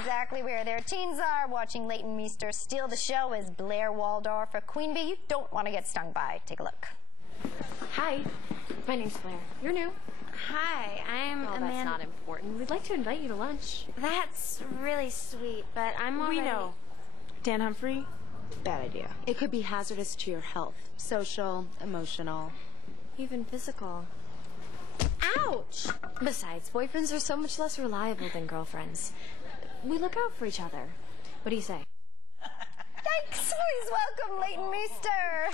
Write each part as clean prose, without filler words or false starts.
exactly where their teens are, watching Leighton Meester steal the show as Blair Waldorf, a queen bee you don't want to get stung by. Take a look. Hi, my name's Blair. You're new. Hi, I'm Amanda. That's not important. We'd like to invite you to lunch. That's really sweet, but I'm already... We know. Dan Humphrey? Bad idea. It could be hazardous to your health. Social, emotional. Even physical. Ouch! Besides, boyfriends are so much less reliable than girlfriends. We look out for each other. What do you say? Thanks! Please welcome Leighton Meester.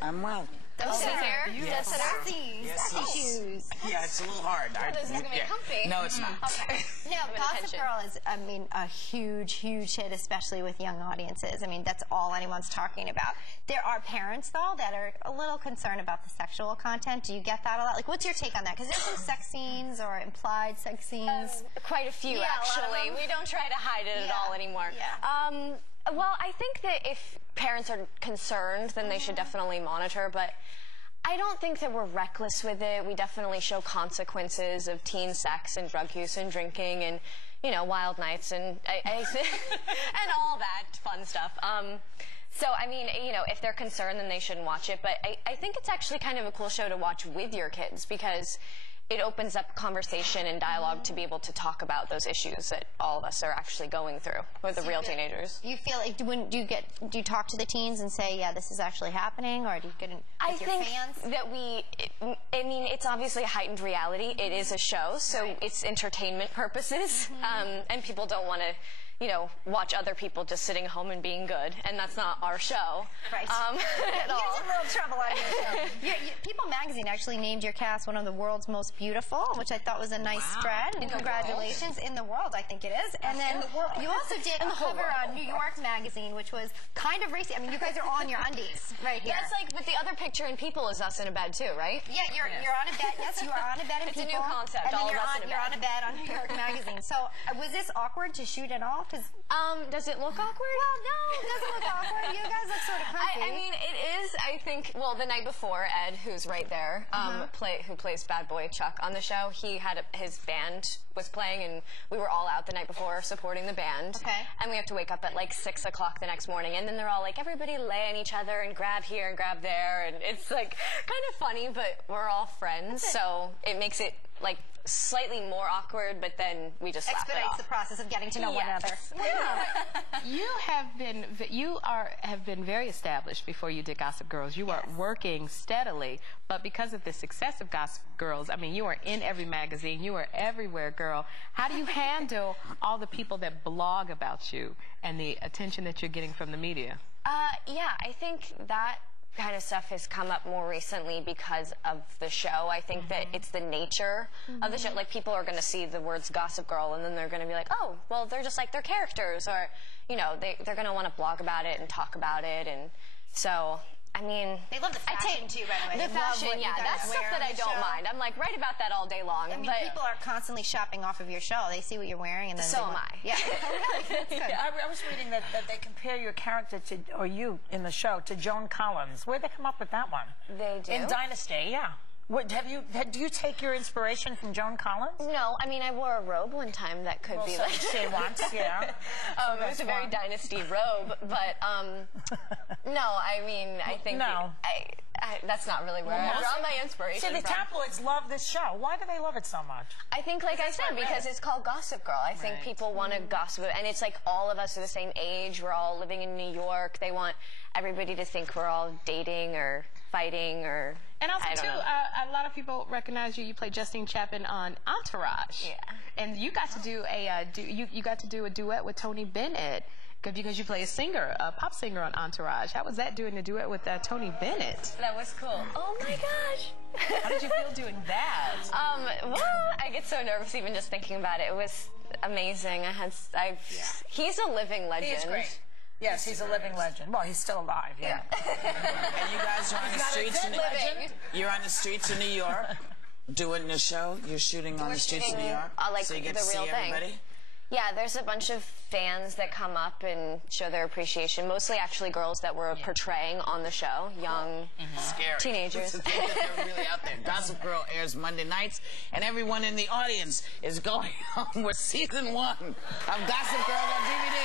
I'm well. Those hair? Yes. Sassy shoes. Yeah, it's a little hard. This is going to be comfy. No, it's not. Okay. Now, Gossip Girl is, I mean, a huge, huge hit, especially with young audiences. I mean, that's all anyone's talking about. There are parents, though, that are a little concerned about the sexual content. Do you get that a lot? Like, what's your take on that? Because there's some sex scenes or implied sex scenes. Quite a few, actually. We don't try to hide it at all anymore. Yeah. Well, I think that if parents are concerned, then they should definitely monitor, but I don't think that we're reckless with it. We definitely show consequences of teen sex and drug use and drinking and, you know, wild nights and and all that fun stuff. So, I mean, you know, if they're concerned, then they shouldn't watch it. But I think it's actually kind of a cool show to watch with your kids because it opens up conversation and dialogue to be able to talk about those issues that all of us are actually going through with the real teenagers. You feel like, do you talk to the teens and say, yeah, this is actually happening, or do you get in with your fans? I think that I mean, it's obviously a heightened reality. It is a show, so it's entertainment purposes, and people don't want to, you know, watch other people just sitting home and being good, and that's not our show. Right. At all. You get in a little trouble on your show. People magazine actually named your cast one of the world's most beautiful, which I thought was a nice spread. And congratulations. In the world, I think it is. And then you also did a cover on New York magazine, which was kind of racy. I mean, you guys are on your undies right here. That's like, but the other picture in People is us in a bed too, right? Yeah, you're on a bed. Yes, you are on a bed in People. It's a new concept. And then all of us you're on a bed on New York magazine. So was this awkward to shoot at all? Does it look awkward? Well, no, it doesn't look awkward. You guys look sort of comfy. I mean, it is, I think, well, the night before, Ed, who's right there, who plays Bad Boy Chuck on the show, he had his band was playing, and we were all out the night before supporting the band. Okay. And we have to wake up at like 6 o'clock the next morning, and then they're all like, everybody lay on each other and grab here and grab there, and it's like kind of funny, but we're all friends, so it makes it like slightly more awkward, but then we just laugh it off. Expedites the process of getting to know one another. You have been very established before you did Gossip Girls. You were working steadily, but because of the success of Gossip Girls, I mean, you are in every magazine. You are everywhere, girl. How do you handle all the people that blog about you and the attention that you're getting from the media? Yeah, I think that kind of stuff has come up more recently because of the show. I think that it's the nature of the show. Like, people are going to see the words Gossip Girl, and then they're going to be like, oh, well, they're just like their characters, or, you know, they're going to want to blog about it and talk about it, and so, I mean, they love the fashion too, by the way. The fashion, yeah, that's stuff that I don't mind. I'm like, write about that all day long. I mean, people are constantly shopping off of your show. They see what you're wearing, and then so am I. Yeah. I was reading that they compare your character to, or you in the show, to Joan Collins. Where'd they come up with that one? They do. In Dynasty, yeah. What, do you take your inspiration from Joan Collins? No, I mean, I wore a robe one time that could be like... She once, yeah. It was a very Dynasty robe, but, no, I mean, I think... No. That's not really where I draw my inspiration from. See, the tabloids love this show. Why do they love it so much? I think, like I said, because it's called Gossip Girl. I think people want to gossip, and it's like all of us are the same age. We're all living in New York. They want everybody to think we're all dating or fighting or... And also, too, a lot of people recognize you. You play Justine Chapin on Entourage. Yeah. And you got to do you got to do a duet with Tony Bennett because you play a singer, a pop singer on Entourage. How was that, doing a duet with Tony Bennett? That was cool. Oh my gosh. How did you feel doing that? Well, I get so nervous even just thinking about it. It was amazing. He's a living legend. He's great. Yes, he's a living legend. Well, he's still alive, yeah. And you guys are on the streets. You're on the streets of New York. doing the show? You're shooting on the streets of New York? Like so you get the to see real thing. everybody? Yeah, there's a bunch of fans that come up and show their appreciation, mostly actually girls that we're portraying on the show, young Scary. teenagers. They're really out there. Gossip Girl airs Monday nights, and everyone in the audience is going home with season 1 of Gossip Girl on DVD.